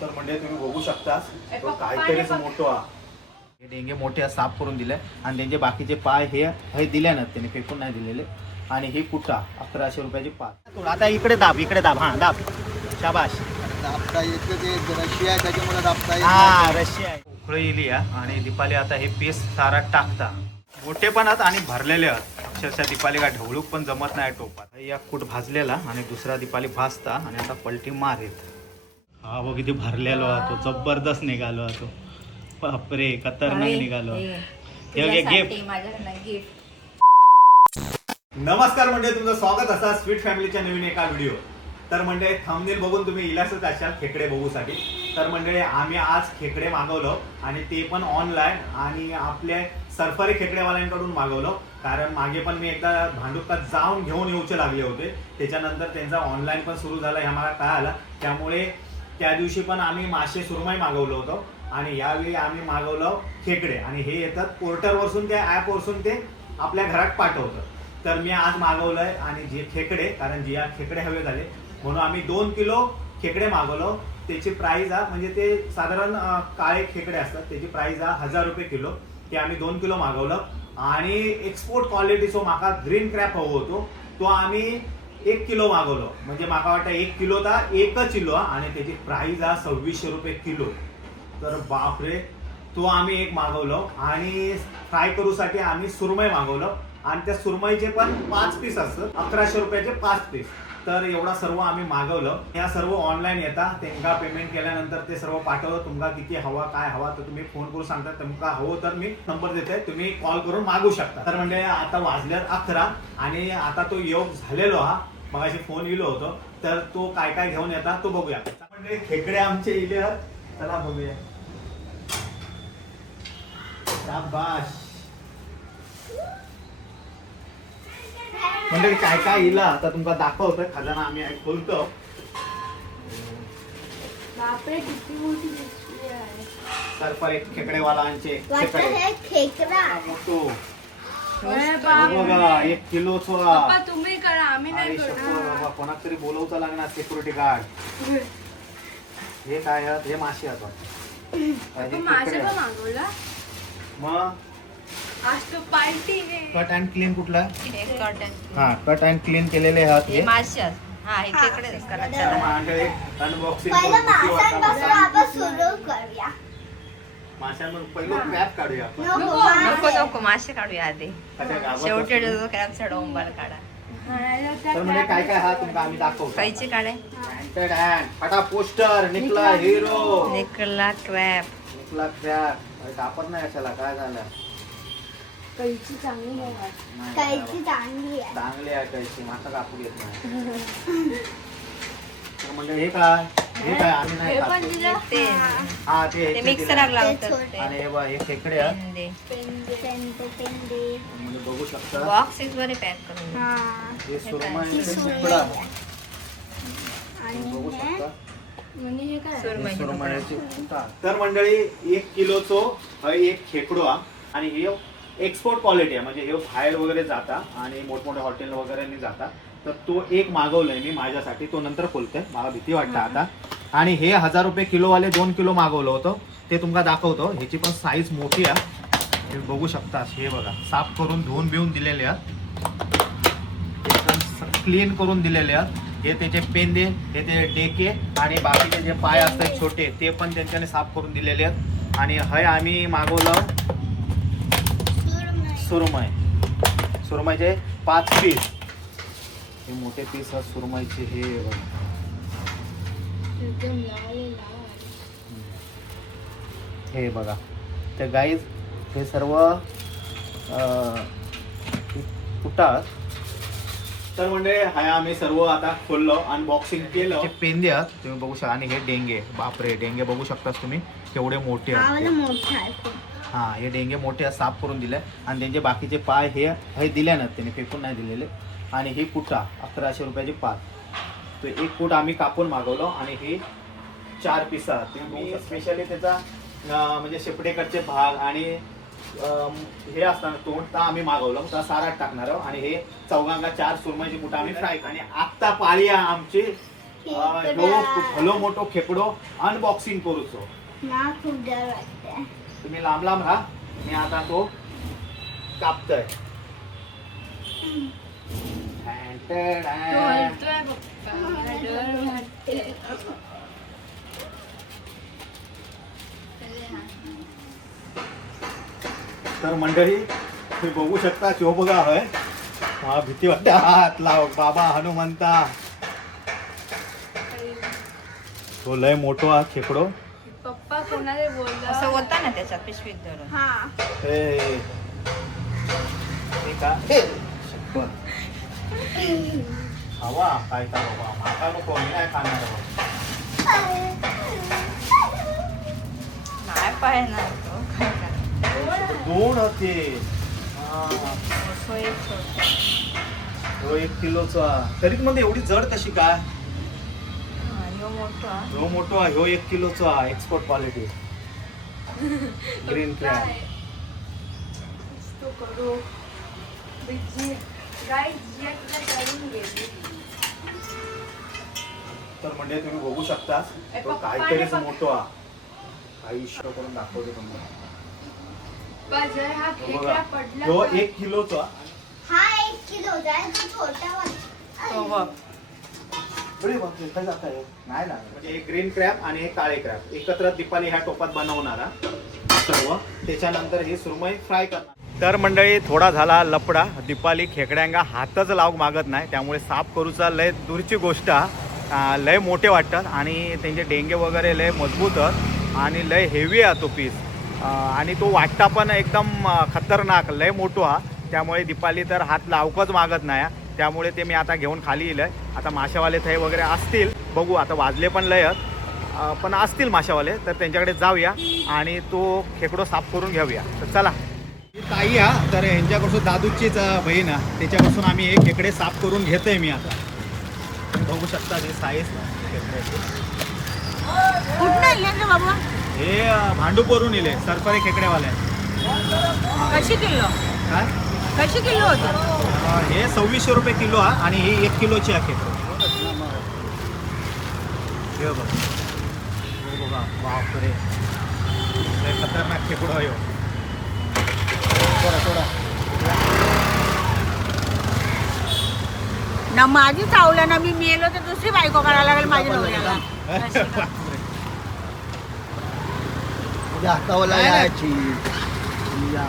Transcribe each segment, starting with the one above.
तर म्हणजे तुम्ही बघू शकता तो काहीतरीच मोठा हे डेंगे मोठे साफ करून दिले आणि त्यांचे बाकीचे पाय हे दिले ना त्याने फेकून नाही दिलेले. आणि ही कुटा 1100 रुपयाची 5. आता इकडे दाब हा दाब शाबाश. दाबता येते ते रशिया आहे त्याच्यामुळे दाबता हा रशिया आहे. उकळी इली आणि दीपाली आता हे पीस सारा टाकता. मोठे पण आहेत आणि भरलेले आहेत. अक्षरशः दीपाली का ढवळूक पण जमत नाही टोपात. या कूट भाजलेला आणि दुसरा दीपाली भाजता आणि आता पलटी मारेत. हा बघ किती भरलेलो तो जबरदस्त निघालो तो. बापरे खतरनाक निघालो. नमस्कार म्हणजे तुमचं स्वागत असा स्वीट फॅमिलीच्या नवीन एका व्हिडिओ. तर म्हणजे थंबनेल बघून तुम्ही इलासच असाल खेकडे बघूसाठी. तर म्हणजे आम्ही आज खेकडे मागवलो आणि ते पण ऑनलाईन आणि आपले सरफरी खेकडेवाल्यांकडून मागवलो. कारण मागे पण मी एकदा भांडुपकात जाऊन घेऊन येऊचे लागले होते. त्याच्यानंतर त्यांचा ऑनलाईन पण सुरू झाला हे आम्हाला कळालं. त्यामुळे त्या दिवशी पण आम्ही मासे सुरमई मागवलो होतो आणि यावेळी आम्ही मागवलं खेकडे. आणि हे येतात पोर्टरवरून त्या ॲपवरून ते आपल्या घरात पाठवतं. तर मी आज मागवलंय आणि जे खेकडे कारण जे खेकडे हवे झाले म्हणून आम्ही 2 किलो खेकडे मागवलो. त्याची प्राइस म्हणजे ते साधारण काळे खेकडे असतात त्याची प्राइस 1000 रुपये किलो. ते आम्ही 2 किलो मागवलं. आणि एक्सपोर्ट क्वालिटीचो माका ग्रीन क्रॅप हवं होतो तो आम्ही 1 किलो मागवलो. म्हणजे माका वाटतं 1 किलो ता 1 किलो आणि त्याची प्राइस 2600 रुपये किलो. तर बापरे तो आम्ही एक मागवलो. आणि फ्राय करूसाठी आम्ही सुरमई मागवलं आणि त्या सुरमईचे पण 5 पीस असतात 1100 रुपयाचे 5 पीस. तर एवढा सर्व आम्ही मागवलं. या सर्व ऑनलाईन येतात. त्यांना पेमेंट केल्यानंतर ते सर्व पाठवलं. तुमका किती हवा काय हवा तर तुम्ही फोन करून सांगता. तुमका हवं तर मी नंबर देते तुम्ही कॉल करून मागू शकता. तर म्हणजे आता वाजल्यात 11 आणि आता तो योग झालेलो हा मगाशी फोन इलो होतो. तर तो काय काय घेऊन येतात तो बघूया. म्हणजे खेकडे आमचे इले चला बघूया. शाबाश. म्हणजे काय काय इला आता तुमका दाखवतोय. खजाना आम्ही खोलतो. बापरे किती मोठी दिसली आहे. सरफर खेकडेवालांचे खेकडा मोठो बघा 1 किलोचा. पप्पा तुम्ही करा आम्ही नाही करणार. कोणाक तरी बोलवता लागणार सिक्युरिटी गार्ड. हे काय हे मासे आता मासे पण मागवला. मग आज तो पार्टी आहे. कट अँड क्लीन कुठला कॉटन हा कट अँड क्लीन केलेले आहात हे मासे हा हे खेकडेच करायचं. अनबॉक्सिंग सुरू करूया. माशांवर पहिलं क्रॅप काढूया आपण. नको नको मासे काढूया आधी. अच्छा, गावात शेवटी बसून. क्रॅबचा डोंबार काढा. तर म्हणजे काय काय हा तुमका आम्ही दाखवतो. कैची काढे फटा पोस्टर निकला हिरो निकला क्रॅब निकला क्रॅप. कापड नाही असायला काय झालं. कैची चांगली आहे. नाही, कैची चांगली आहे. चांगली आहे कैची मासा कापू घेत नाही. तर म्हणजे हे काय आम्ही नाही हे खात. पण दिलं. ते हा ते ते मिक्सर लावतात आणि हे बघ हे खेकडे आहेत. पेंडे. म्हणजे बघू शकता बॉक्सेस मध्ये पॅक करून हा. हे सुरमई सुरमई. तुकडा आणि बघू शकता. म्हणजे हे काय सुरमई. सुरमईचे तुकडा. तर मंडळी 1 किलोचो एक खेकडो हा आणि हे एक्सपोर्ट क्वालिटी आहे. म्हणजे हे बाहेर वगैरे जाता आणि मोठमोठ्या हॉटेल वगैरे जाता. तर तो एक मागवलाय मी माझ्यासाठी. तो नंतर खोलतोय मला भीती वाटतं आता. आणि हे 1000 रुपये किलोवाले 2 किलो मागवलं होतं ते तुमका दाखवतो. ह्याची पण साईज मोठी आहे. हे बघू शकता. हे बघा साफ करून धुवून बिवून दिलेले आहेत. एकदम क्लीन करून दिलेले आहेत. हे त्याचे पेंदे हे ते डेके आणि बाकीचे जे पाय असतात छोटे ते पण त्यांच्याने साफ करून दिलेले आहेत. आणि हे आम्ही मागवलं सुरमईचे 5 पीस. हे मोठे पीस आहेत सुरमईचे. हे बघा एकदम लाल. हे बघा. तर गाईज हे सर्व कुटात. तर म्हणजे हाय आम्ही सर्व आता खोललो अनबॉक्सिंग केलं. पेंदे आहेत तुम्ही बघू शकता. आणि हे डेंगे बापरे डेंगे बघू शकता तुम्ही केवढे मोठे आहेत. मोठा आहे. हा हे डेंगे मोठे साफ करून दिले आणि त्यांचे बाकीचे पाय हे दिले ना त्यांनी फेकून नाही दिलेले. आणि ही कुटा 1100 रुपयाची 5. तो एक कूट आम्ही कापून मागवलो आणि हे 4 पीस मी स्पेशली त्याचा म्हणजे शेपटेकडचे भाग आणि हे असताना तोंड तर आम्ही मागवलं तर सारात टाकणार आहोत. आणि हे चौघांना 4 सुरमईची कुटा आम्ही फ्राय. आणि आत्ता पाळी आमची ह्यो भलो मोठो खेकडो अनबॉक्सिंग करूचो. ना खूप डर वाटतंय. तुम्ही लांब लांब राहा, मी आता तो कापतोय. तर मंडळी तुम्ही बघू शकता, शिव बघा होय. मला भीती वाटते. हात लाव बाबा हनुमंता. तो लय मोठो हा खेकडो. पप्पा कोणाला बोललं असं होता ना त्याच्यात पिशवीत धरून. हा हे का शपथ. हवा काय का बाबा, माका नको, मी नाही खाणार बाबा. नाही पाहणार तो काय करणार. दोन होते. हा. तो एक छोटा. ह्यो 1 किलोचा. तरी मध्ये एवढी जड कशी काय? हा, ह्यो मोठा. ह्यो मोठो ह्यो 1 किलोचा एक्सपोर्ट क्वालिटी. Green crab. तो करू तर म्हणजे तुम्ही बघू शकता, तो काहीतरीच मोठो हा. आयुष्य करून दाखवतो तुम्हाला. ह्यो बघा, ह्यो 1 किलोचा. हा 1 किलोचा आहे, तो छोटा वाला. तो बघ. अरे बापरे, काय जात आहे? नाही ना, म्हणजे एक ग्रीन क्रॅब आणि एक काळे क्रॅब एकत्र दीपाली ह्या टोपात बनवणारा सर्व. त्याच्यानंतर हे सुरमई फ्राय करणार. तर मंडळी थोडा झाला लपडा. दीपाली खेकड्यांगा हातच लावूक मागत नाही, त्यामुळे साफ करूचा लय दूरची गोष्ट. लय मोठे वाटतात आणि त्यांचे डेंगे वगैरे लय मजबूत आणि लय हेवी आहे तो पीस. आणि तो वाटता पण एकदम खतरनाक, लय मोठो हा. त्यामुळे दीपाली तर हात लावकच मागत नाही. त्यामुळे ते मी आता घेऊन खाली येईल. आता माशावाले थै वगैरे असतील, बघू. आता वाजले पण लयच, पण असतील माशावाले, तर त्यांच्याकडे जाऊया आणि तो खेकडो साफ करून घेऊया. तर चला. ताई हा, तर ह्यांच्यापासून दादूचीच बहीण आहे, त्याच्यापासून आम्ही हे खेकडे साफ करून घेतोय मी आता. बघू शकता हे साईज खेकड्याची. कुठं आणले रे बाबा? हे भांडूपवरून इले सरफरे खेकडेवाले. कशी किलो? काय कशी किलो होतं? हे 2600 रुपये किलो हा, आणि ही 1 किलोची आहे खेकडो. हे बघा, हे बघा, बापरे, लय खतरनाक खेकडो आहे. थोडा ना माझी चावलं ना, मी मेलो तर दुसरी बायको करायला लागेल माझ्या नवऱ्याला. हातावाला नाही, नाही. यायची.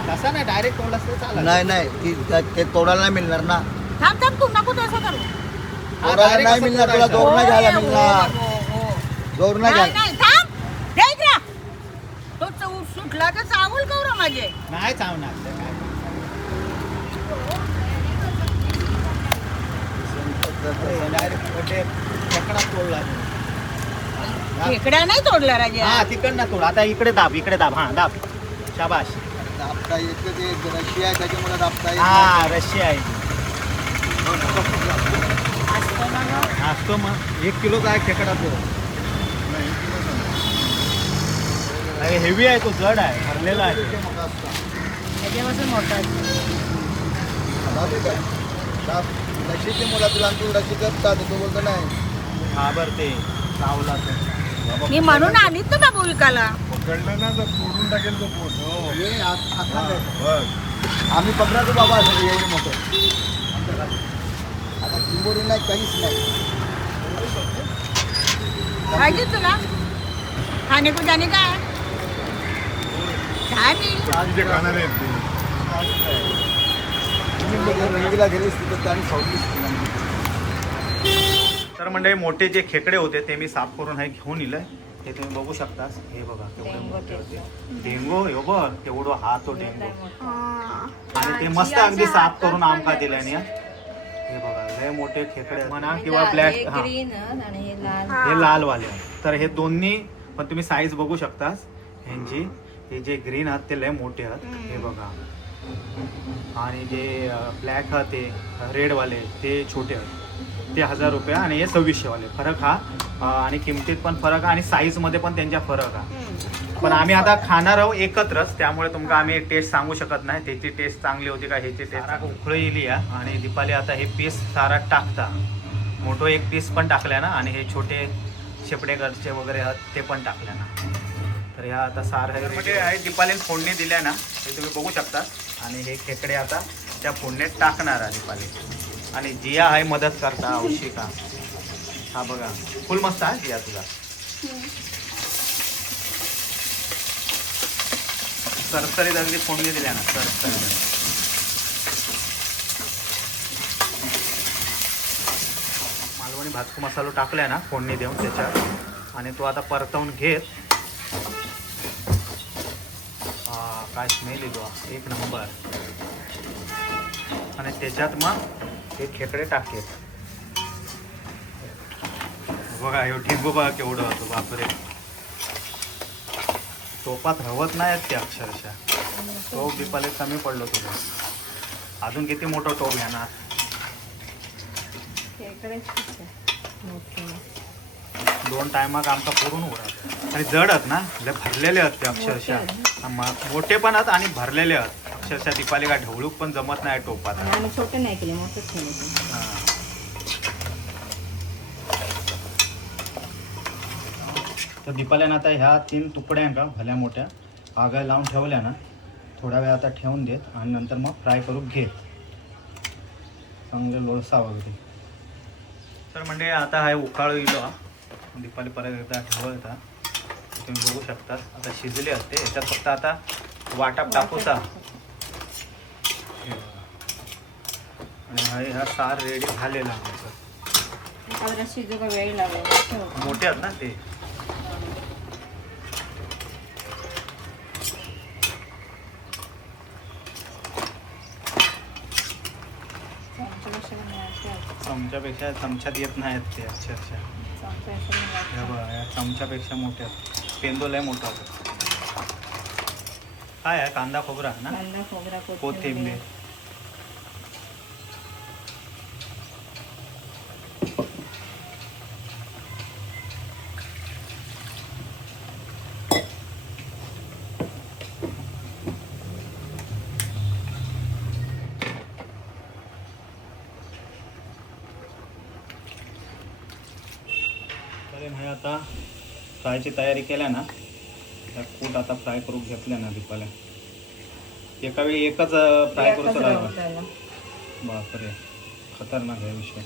तसा नाही, डायरेक्ट तोडला असतं चालेल. नाही नाही, ते तोडायला नाही मिळणार ना. थांब थांब, तू नको तसं करू. तोडायला नाही मिळणार तुला, जोर नाही घ्यायला हो, मिळणार. हो, हो. जोर नाही नाही घ्यायला. नाही, थांब. दे इकडे. तो सुटला तर चावल करू माझे. नाही चावणार ते काय. डायरेक्ट खेकडा तोडला. खेकड्या नाही तोडला राजा. हा तिकडनं तोड. आता इकडे दाब, इकडे दाब. हा दाब, शाबाश. दाबता येतं, ते रशी आहे त्याच्यामुळे दाबता येत हा रशी आहे. असतो ना गं. असतो मग 1 किलोचा आहे खेकडा तो. हेवी आहे तो, जड आहे, भरलेला आहे. त्याच्यापासून मोठा रशीची मुला तुला तू रशी करतात, तो बोलतो नाही. हा बरं ते चावला तो. मी म्हणून आणीत ना बाबू विकायला. पकडलं ना तर तोडून टाकेल तो पोट. हो. हे आता बघ. आम्ही पकडायचो बाबा असं एवढं मोठं. आता चिंबोरी नाही, काहीच नाही. पाहिजे तुला खाणे को जाणे काय काय मी तिथे खाणारे आहेत ते. रंगीला गेलीस तिथं त्याने सोडलीस तिला. तर म्हणजे मोठे जे खेकडे होते ते मी साफ करून हे घेऊन इलंय. हे तुम्ही बघू शकता. हे बघा केवढे डेंगू मोठे ते. होते. डेंगू हे बघ केवढो हा तो डेंगू. लय मोठा. हा. आणि ते मस्त अगदी साफ करून आमका दिल्याने. हे बघा लय मोठे खेकडे म्हणा किंवा हे ब्लॅक. हा ग्रीन आणि हे लाल. हे लाल वाले. तर हे दोन्ही पण तुम्ही साईज बघू शकता ह्यांची. हे जे ग्रीन आहात ते लय मोठे आहात. हे बघा. आणि जे ब्लॅक आहात ते रेड वाले ते छोटे आहेत. ते 1000 रुपये आणि हे 2600 वाले. फरक हा. आणि किमतीत पण फरक आणि साईज मध्ये पण त्यांच्या फरक हा. पण आम्ही आता खाणार आहोत एकत्रच, त्यामुळे तुमका आम्ही टेस्ट सांगू शकत नाही त्याची टेस्ट चांगली होती का ह्याची टेस्ट. उखळी इली आणि दीपाली आता हे पीस सारा टाकता. मोठो एक पीस पण टाकल्या ना आणि हे छोटे शेपडेकरचे वगैरे आहेत ते पण टाकल्या ना. तर ह्या आता सार आहे म्हणजे आहे दीपालीने फोडणी दिल्या ना हे तुम्ही बघू शकता. आणि हे खेकडे आता त्या फोडणीत टाकणार आहे दीपाली. आणि जिया आहे मदत करता औशिका. हा बघा फुल मस्त आहे जिया तुला. सरसरीत अगदी फोडणी दिल्या ना सरसरीत. मालवणी भाजकू मसाला टाकलाय ना फोडणी देऊन त्याच्यात आणि तो आता परतवून घेत. काय स्मेल येतो एक नंबर. आणि त्याच्यात मग हे खेकडे टाकेल. बघा हे ठिंबू बघा केवढं होतो बापरे. टोपात रवत नाही ते अक्षरशः. टोप दीपाले कमी पडलो तुला. अजून किती मोठं टोप येणार. दोन टायमाक आमचा पुरून उरत. आणि जड आहेत ना लय भरलेले आहेत ते अक्षरशः. मोठे पण आहेत आणि भरलेले आहेत अक्षरशः. दीपाली काय ढवळूक पण जमत नाही टोपात. आम्ही छोटे नाही केले मोठेच केले. हां तर दीपाल्यानं आता ह्या 3 तुकड्या का भल्या मोठ्या आगा लावून ठेवल्या ना थोडा वेळ आता ठेवून देत आणि नंतर मग फ्राय करून घेत चांगले लोळसा वगैरे. तर म्हणजे आता हा उकाळ येलो दीपाली परत एकदा ठेवता तुम्ही बघू शकता. आता शिजले असते याच्यात फक्त आता वाटप टाकूचा. आणि हा सार रेडी झालेला शिजू का वेळ लागेल. मोठे आहेत ना ते. चमच्यापेक्षा चमच्यात येत नाहीत ते अक्षरशः. हे बघा या चमच्यापेक्षा मोठे आहेत. पेंदो लय मोठा होतो. काय आहे कांदा खोबरा ना कांदा खोबरा कोथिंबीर. हे आता फ्रायची तयारी केल्या ना त्या कूट आता फ्राय करून घेतल्या ना दीपाल्या. एका वेळी एकच फ्राय करूच लागला. बापरे खतरनाक आहे विषय.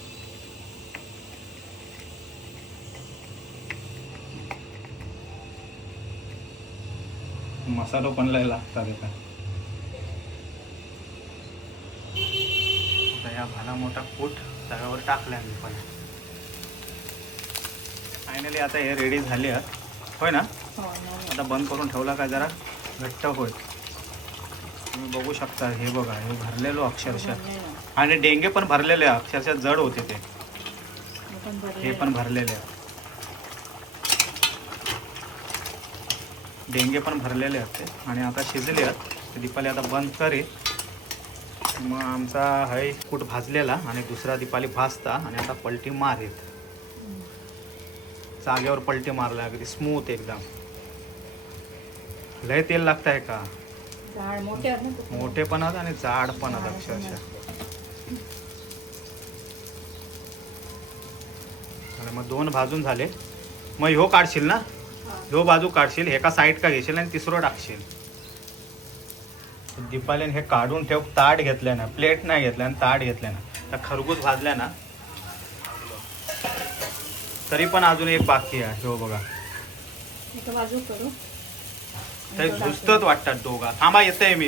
मसालो पण लय लागतात एका. या भाला मोठा कूट तव्यावर टाकल्या दीपाल्या. फायनली आता हे रेडी झाले आहेत होय ना. आता बंद करून ठेवला काय जरा घट्ट होईल. तुम्ही बघू शकता हे बघा हे भरलेलो अक्षरशः. आणि डेंगे पण भरलेले अक्षरशः जड होते ते. हे पण भरलेले डेंगे पण भरलेले आहेत ते. आणि आता शिजले आहेत दीपाली आता बंद करीत. मग आमचा है कूट भाजलेला आणि दुसरा दीपाली भाजता आणि आता पलटी मारीत. जागेवर पलटी मारला अगदी स्मूथ एकदम. लय तेल लागत आहे का. मोठे पण आहेत आणि जाड पण आहेत अक्षरशः. आणि मग 2 भाजून झाले. मग ह्यो काढशील ना ह्यो बाजू काढशील एका साईड का घेशील आणि तिसरं टाकशील. दीपालीने हे काढून ठेव. ताट घेतल्या ना प्लेट नाही घेतल्या आणि ताट घेतल्या ना त्या खरबूज भाजल्या ना. तरी पण अजून एक बाकी आहे. हो बघा ते झुजतच वाटतात दोघा. थांबा येतंय मी.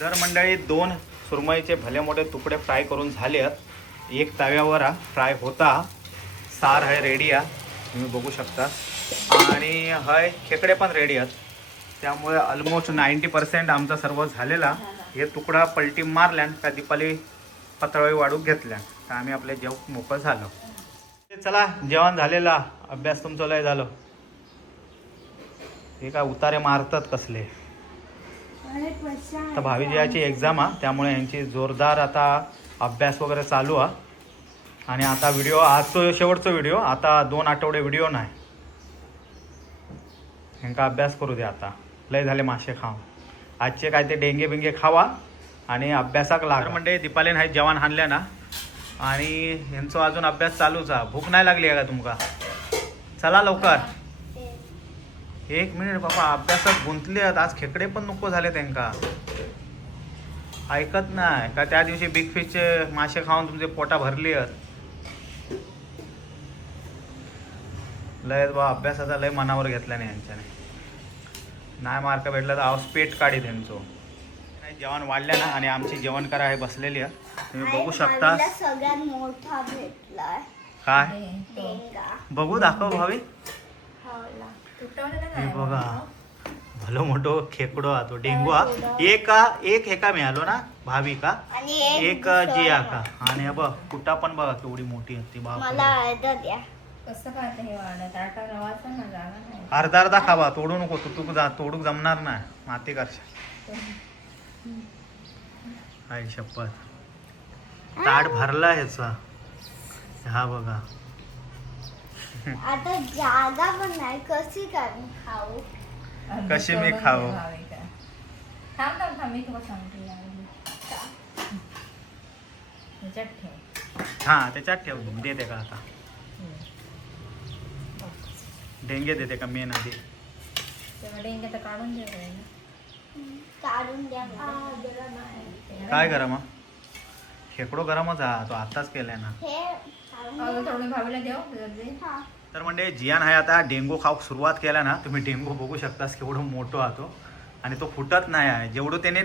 तर मंडळी 2 सुरमईचे भले मोठे तुकडे फ्राय करून झाले आहेत. एक तव्यावर फ्राय होता. सार आहे रेडी आहे तुम्ही बघू शकता. आणि हय खेकडे पण रेडी आहेत. त्यामुळे ऑलमोस्ट 90% आमचा सर्व झालेला. हे तुकडा पलटी मारल्या त्या दीपाली पत्रावळी वाढून घेतल्या तर आम्ही आपले जेवण मोकळं झालो. चला जेवण झालेला. अभ्यास तुमचं लय झालं. हे काय उतारे मारतात कसले. तर भावीजीची एक्झाम आहे त्यामुळे यांची जोरदार आता अभ्यास वगैरे चालू आहे. आणि आता व्हिडिओ आजचं शेवटचा व्हिडिओ. आता 2 आठवडे व्हिडिओ नाही. ह्यांका अभ्यास करू दे. आता लय झाले मासे खाऊन. आजचे काय ते डेंगे बिंगे खावा आणि अभ्यासाक लाग. म्हणजे दीपालीने हे जेवण आणल्या ना आणि यांचा अजून अभ्यास चालूच आहे. भूक नाही लागली आहे का तुमका? चला लवकर. एक मिनिट बाबा, अभ्यासात गुंतले आहेत. आज खेकडे पण नको झाले त्यांका. ऐकत नाही का? त्या दिवशी बिग फिशचे मासे खाऊन तुमचे पोटा भरली आहेत. लय बा अभ्यासाचा लय मनावर घेतला नाही यांच्याने. नाही मार्क भेटला तर आवाज पेट काढी त्यांचो. जेवण वाढल्या ना आणि आमची जेवण करा आहे बसलेली आहे. तुम्ही बघू शकता. मला सगळ्यात मोठा भेटलाय काय डेंगा. बघू, दाखव भावी. हवला. हे बघा, भलो मोठो खेकडो हा तो डेंगू हा. एक हेका मिळालो ना भावी का, आणि एक जिया का. आणि हे बघ कुटा पण बघा केवढी मोठी होती मला बाप. अर्धा द्या. कसं काय ते हे वाढत आटा रवाचा ना जागा नाही. अर्धा अर्धा खावा, तोडू नको. तोडूक जमणार नाही, माती करशा. आई शपथ, ताट भरला ह्याचा. हा बघा, आता जागा पण नाही, कशी करून खाऊ. कशी मी खाऊ? थांब थांब थांब, मी तुला सांगते ह्याच्यात ठेव. हा त्याच्यात ठेव. देते का आता? डेंगे देते का मेन आधी? तेव्हा डेंगे तर काढून दे. काढून द्या. काय गरम हा? खेकडो गरमच हा, तो आताच केलाय ना. हे काढून द्या. थोडं भावीला देऊ दे. हा. तर म्हणजे जियान आहे आता डेंगू खाऊक सुरुवात केला ना. तुम्ही डेंगू बघू शकतास केवढं मोठं हा तो. आणि तो फुटत नाही आहे. जेवढं त्याने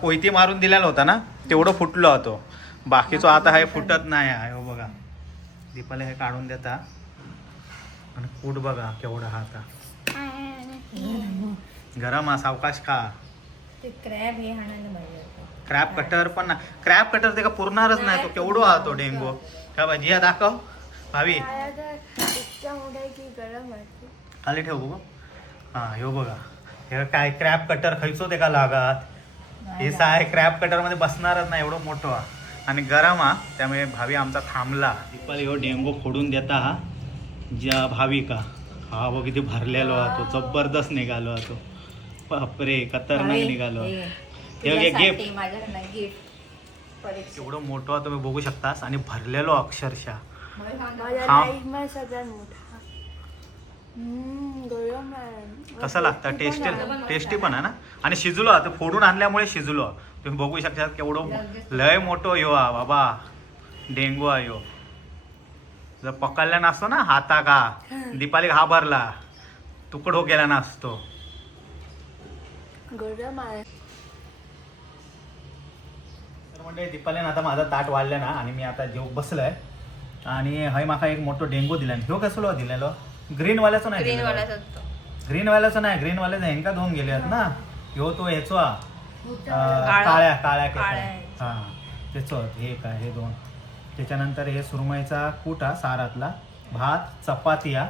कोयती मारून दिलेला होता ना तेवढं फुटलो होतो. बाकीचं आता हे फुटत नाही आहे. हो बघा, दीपाला हे काढून देता. आणि कूट बघा केवढा हा आता. गरम हा, सावकाश खा. ते क्रॅब हे हाणायला पाहिजे. क्रॅप कटर पण ना, क्रॅप कटर ते का पुरणारच नाही. तो केवढो हा तो डेंगू. का बा जिया दाखव भावी. खाली ठेव बघू. हा ह्यो बघा, हे काय क्रॅप कटर खायचो ते का लागत. हे साय क्रॅप कटर मध्ये बसणारच नाही, एवढं मोठं हा. आणि गरम हा, त्यामुळे भावी आमचा थांबला. दीपाली ह्यो डेंगू फोडून देता हा ज्या भावी का. हा बघ किती भरलेलो हा तो, जबरदस्त निघालो हा तो. बापरे, खतरनाक निघालो. हे गिफ्ट माझ्याकडनं गिफ्ट. एवढं मोठं हा तुम्ही बघू शकतास. आणि भरलेलो अक्षरशः. माझ्या हा. लाईफ मध्ये सगळ्यात मोठा. गरम आहे. कसं लागतं? टेस्टी पण आहे ना. आणि शिजलो हा, ते फोडून आणल्यामुळे शिजलो. तुम्ही बघू शकता केवढं लय मोठं ह्यो हा बाबा डेंगू हा ह्यो. जर पकडला नसतो ना हाता का, दीपाली घाबरला, तुकडो गेला नसतो. गरम आहे. तर म्हणजे दीपालीने आता माझा ताट वाढलं ना. आणि मी आता जेव बसलोय. आणि हय माका एक मोठं डेंगू दिला. ह्यो कसलो दिलेलो? ग्रीनवाल्याचं नाही ग्रीन दिलेलो. वाल्याचा तो. ग्रीनवाल्याचं नाही, ग्रीनवाल्याचं हेंका धुवून गेले आहेत ना. ह्यो तो ह्याचो हा, काळ्या काळ्या काळ्या. हा त्याचं हे काय, हे दोन. त्याच्यानंतर हे सुरमईचा कूट हा सारातला, भात, चपाती हा.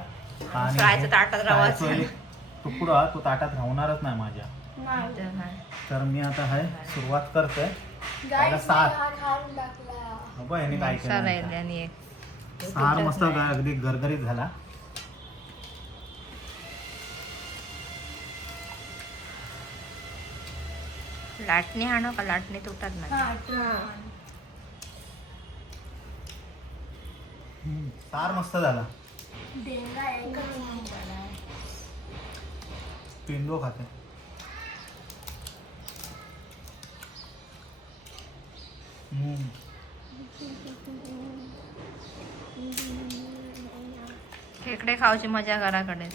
आणि फ्रायचं ताटात रवाचं. फ्रायचं एक तुकडा हा, तो ताटात राहणारच नाही माझ्या. तर मी आता हाय सुरुवात करतोय. पहिला सार बाबा ह्याने काय केलं नाही का? आणि एक सार मस्त अगदी गरगरीत झाला. लाटणी हाणो का? लाटणी तुटत नाही. सार मस्त झाला. डेंगा एकच नंबर आहे. पेंडो खाते. खेकडे खाऊची मजा घराकडे.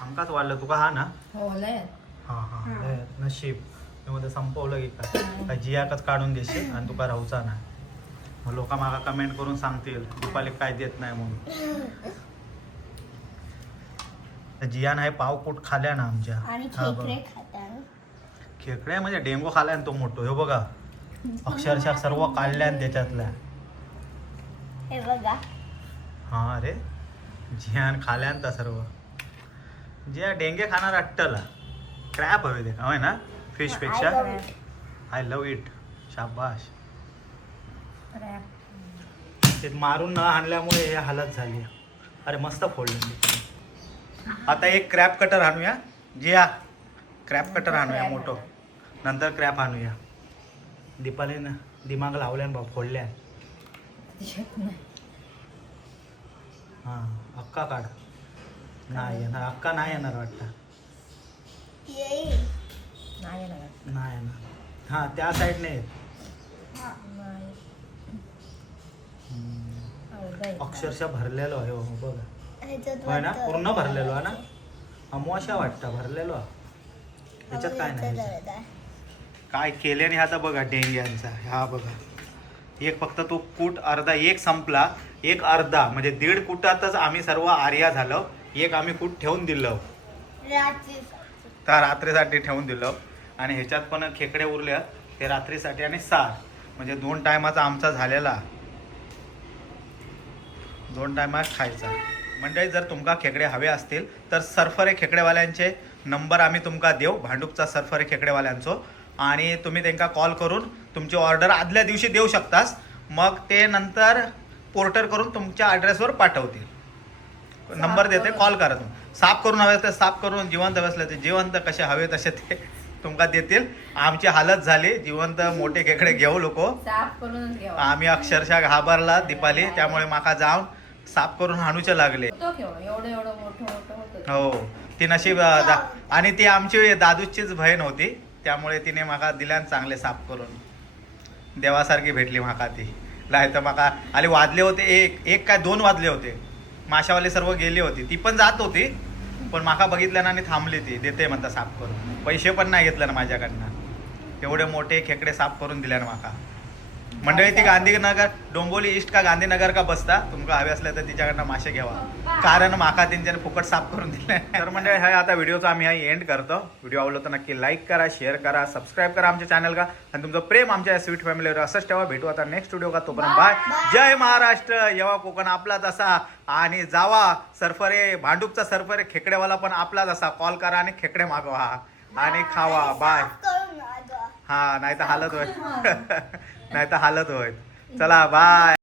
आमकाच वाढलं तुका हा ना. हो लय. हा हा लय नशीब. मध्ये संपवलं की काय जियाकच काढून देशील आणि तुका राहूचा ना. मग लोक मागा कमेंट करून सांगतील दीपाली काय देत नाही म्हणून. जिया नाही पावकूट खाल्या ना आमच्या. आणि हा बघ. खेकडे खातात. खेकडे म्हणजे डेंगू खाल्या तो मोठो. हे बघा अक्षरशः सर्व काढल्या त्याच्यातल्या. हे बघा. हा अरे जियान खाल्यांता सर्व. जिया डेंगे खाणार अट्टला. क्रॅप हवे ते का होय ना फिश पेक्षा. I love it. शाबाश. ते मारून न आणल्यामुळे हे हालत झाली. अरे मस्त फोडली. आता एक क्रॅप कटर आणूया. जिया क्रॅप कटर आणूया मोठो. नंतर क्रॅप आणूया. दीपालीनं दिमाग लावल्यान बा फोडल्यान येत नाही. हा अक्का काढ. नाही येणार अक्का, नाही येणार वाटतं. येईल. नाही येणार. नाही येणार. हा त्या साईडने येत. नाही. अवघड आहे. अक्षरशः भरलेलो आहे हो बघ. ह्याच्यात होय ना वाटतं. पूर्ण भरलेलो आहे ना. अमोशा वाटतं भरलेलो आहे. ह्याच्यात काय नाही. ह्याच्यात आहे. काय केल्याने आता बघा डेंग्यांचा. हा बघा एक फक्त तो कूट अर्धा एक संपला. एक अर्धा म्हणजे 1.5 कुटातच आम्ही सर्व आर्या झालो. एक आम्ही कूट ठेवून दिलं रात्री. तर रात्रीसाठी ठेवून दिलं. आणि ह्याच्यात पण खेकडे उरले ते रात्रीसाठी आणि सार म्हणजे 2 टायमाचा आमचा झालेला. 2 टायमात खायचा. म्हणजे जर तुमका खेकडे हवे असतील तर सरफरे खेकडेवाल्यांचे नंबर आम्ही तुमका देऊ. भांडूपचा सरफरे खेकडेवाल्यांचो. आणि तुम्ही त्यांना कॉल करून तुमची ऑर्डर आदल्या दिवशी देऊ शकतास. मग ते नंतर पोर्टर करून तुमच्या ॲड्रेसवर पाठवतील. नंबर देते, कॉल करा. तुम्ही साफ करून हवे तर साफ करून, जिवंत हवे असले तर जिवंत, कसे हवे तसे ते तुमका देतील. आमची हालत झाली जिवंत मोठे खेकडे घेऊ लोको. साफ करूनच घ्यावा. आम्ही अक्षरशः घाबरला दीपाली. त्यामुळे माका जाऊन साफ करून हाणूचे लागले. होतो केवढं एवढं एवढं मोठं मोठं होतं. हो ती नशीब आणि ती आमची दादूचीच बहीण होती. त्यामुळे तिने माका दिल्यान चांगले साफ करून. देवासारखी भेटली माका ती. नाही तर माका आले वाजले होते एक काय 2 वाजले होते. माशावाले सर्व गेली होती. ती पण जात होती पण माका बघितल्यानं आणि थांबली. ती देते म्हणता साफ करून. पैसे पण नाही घेतले ना माझ्याकडनं. एवढे मोठे खेकडे साफ करून दिल्यानं माका. मंडळी ती गांधीनगर डोंबोली ईस्ट का गांधीनगर का बसता. तुमका हवे असले तर तिच्याकडनं मासे घ्यावा. कारण माका त्यांच्याने फुकट साफ करून दिले. तर मंडळी हा आता व्हिडिओचा आम्ही एंड करतो. व्हिडिओ आवडला तर नक्की लाईक करा, शेअर करा, सबस्क्राईब करा आमच्या चॅनल का. आणि तुमचं प्रेम आमच्या स्वीट फॅमिलीवर असंच ठेवा. भेटू आता नेक्स्ट व्हिडिओ का. तोपर्यंत बाय. जय महाराष्ट्र. येवा कोकण आपलाच असा. आणि जावा सरफरे भांडूपचा सरफरे खेकडेवाला पण आपलाच असा. कॉल करा आणि खेकडे मागवा आणि खावा. बाय. करून आलो. हा नाही तर हालत होय. नाही तर हालत होय. चला बाय.